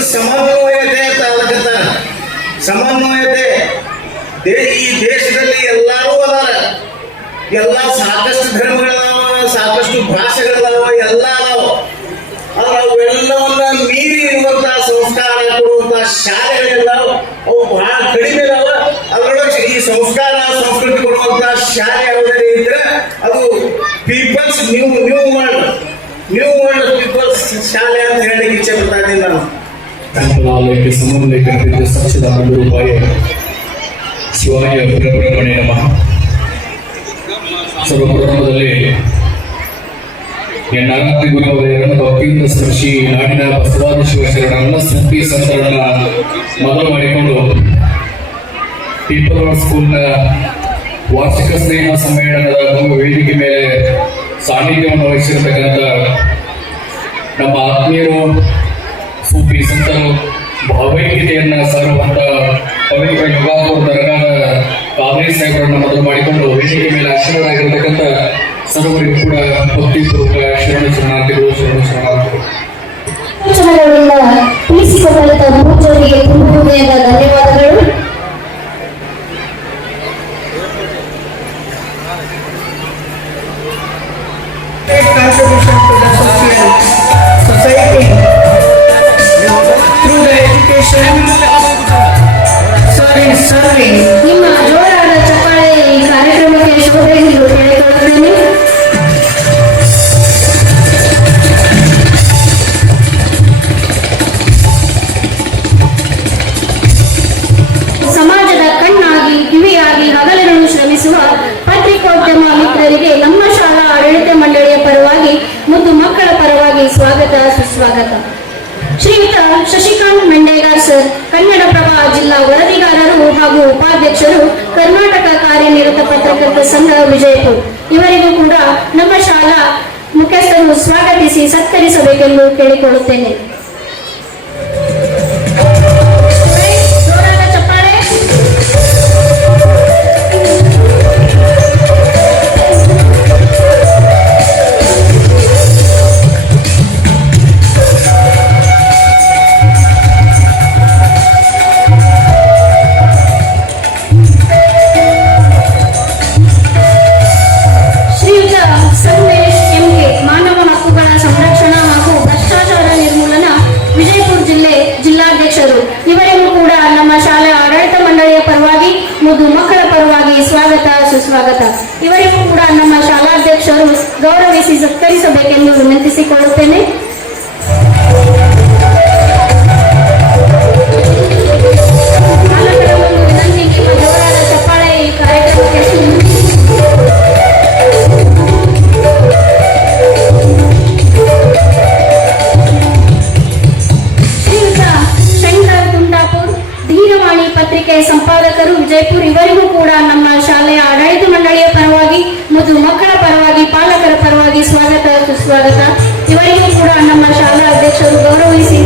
ಸಮನ್ವಯತೆ ಅಂತ ಅದಕ್ಕಂತಾರ ಸಮನ್ವಯತೆ. ಈ ದೇಶದಲ್ಲಿ ಎಲ್ಲರೂ ಅದಾರ. ಎಲ್ಲ ಸಾಕಷ್ಟು ಧರ್ಮಗಳದಾವ ಸಾಕಷ್ಟು ಭಾಷೆಗಳದಾವ ಎಲ್ಲ ಅದಾವ. ಆದ್ರೆ ಅವೆಲ್ಲವನ್ನ ಮೀರಿ ಇರುವಂತಹ ಸಂಸ್ಕಾರ ಕೊಡುವಂತಹ ಶಾಲೆಗಳಿದಾವ ಅವು ಬಹಳ ಕಡಿಮೆ ಅದಾವ. ಅದರೊಳಗೆ ಈ ಸಂಸ್ಕಾರ, ಸಂಸ್ಕೃತಿ ಕೊಡುವಂತಹ ಶಾಲೆ ಯಾವುದೇ ಇದ್ರೆ ಅದು people's new new world. New world people's ಶಾಲೆ ಅಂತ ಹೇಳಿ ಇಚ್ಛೆ ಪಡ್ತಾ ಇದ್ದೀನಿ ನಾನು. ಸಂಪ್ರದಾಯಕ್ಕೆ ಸಮನ್ವಯ ಕಲ್ಪಿತ ಸಚ್ಚಿದಾನಂದ ರೂಪಾಯ. ಶಿವಾಯ ಪರಬ್ರಹ್ಮಣೆ ನಮಃ. ಸರ್ವಪ್ರಥಮದಲ್ಲಿ ಎಣ್ಣಾರಾತ್ರಿ ಗುರುವರೆಯರನ್ನು ಭಕ್ತಿಯಿಂದ ಸ್ಪರ್ಶಿ ನಾಡಿನ ಬಸವಾದ ಶಿವಶರಣ ಸಂತಿ ಸಂತರನ್ನ ಮೊದಲು ಮಾಡಿಕೊಂಡು ಪೀಪಲ್ ಸ್ಕೂಲ್ನ ವಾರ್ಷಿಕ ಸ್ನೇಹ ಸಮ್ಮೇಳನದ ಒಂದು ವೇದಿಕೆ ಮೇಲೆ ಸಾನ್ನಿಧ್ಯವನ್ನು ವಹಿಸಿರ್ತಕ್ಕಂಥ ನಮ್ಮ ಆತ್ಮೀಯರು ಸೂಫಿ ಸಂತರು ಭಾವೈಕ್ಯತೆಯನ್ನ ಸಾರುವಂತ ಪವಿತ್ರ ಯುಗಾಪುರ ದರ್ಗಾದ ಕಾಂಗ್ರೆಸ್ ಸಾಹೇಬರನ್ನ ಮೊದಲು ಮಾಡಿಕೊಂಡು ವೇದಿಕೆ ಮೇಲೆ ಆಶೀರ್ವಾದ ಸರ್ವರಿಗೂ ಕೂಡ ಭಕ್ತಿಪೂರ್ವಕ ಶರಣ ಶರಣಾರ್ಥಿಗಳು ಶರಣ ಶರಣಾರ್ಥಿಗಳು. ನಿಮ್ಮ ಈ ಕಾರ್ಯಕ್ರಮಕ್ಕೆ ಸಮಾಜದ ಕಣ್ಣಾಗಿ, ಕಿವಿಯಾಗಿ ಶ್ರಮಿಸುವ ನಮ್ಮ ಶಾಲಾ ಆಡಳಿತ ಮಂಡಳಿಯ ಪರವಾಗಿ ಮಕ್ಕಳ ಪರವಾಗಿ ಸ್ವಾಗತ, ಸುಸ್ವಾಗತ. ಶ್ರೀಯುತ ಶಶಿಕಾಂತ್ ಮಂಡೇಗಾರ್ ಸರ್, ಕನ್ನಡಪ್ರಭ ಜಿಲ್ಲಾ ವರದಿಗಾರರು ಹಾಗೂ ಉಪಾಧ್ಯಕ್ಷರು ಕರ್ನಾಟಕ ಕಾರ್ಯನಿರತ ಪತ್ರಕರ್ತ ಸಂಘ ವಿಜಯಪುರ್. ಇವರಿಗೂ ಕೂಡ ನಮ್ಮ ಶಾಲಾ ಮುಖ್ಯಸ್ಥರು ಸ್ವಾಗತಿಸಿ ಸತ್ಕರಿಸಬೇಕೆಂದು ಕೇಳಿಕೊಳ್ಳುತ್ತೇನೆ. ಮತ್ತು ಮಕ್ಕಳ ಪರವಾಗಿ ಸ್ವಾಗತ ಸುಸ್ವಾಗತ. ಇವರಿಗೂ ಕೂಡ ನಮ್ಮ ಶಾಲಾಧ್ಯಕ್ಷರು ಗೌರವಿಸಿ ಸತ್ಕರಿಸಬೇಕೆಂದು ವಿನಂತಿಸಿಕೊಳ್ಳುತ್ತೇನೆ. ವಿಜಯಪುರ ಇವರಿಗೂ ಕೂಡ ನಮ್ಮ ಶಾಲೆಯ ಆಡಳಿತ ಮಂಡಳಿಯ ಪರವಾಗಿ, ಮತ್ತು ಮಕ್ಕಳ ಪರವಾಗಿ, ಪಾಲಕರ ಪರವಾಗಿ ಸ್ವಾಗತ, ಸುಸ್ವಾಗತ. ಇವರಿಗೂ ಕೂಡ ನಮ್ಮ ಶಾಲಾ ಅಧ್ಯಕ್ಷರು ಗೌರವಿಸಿ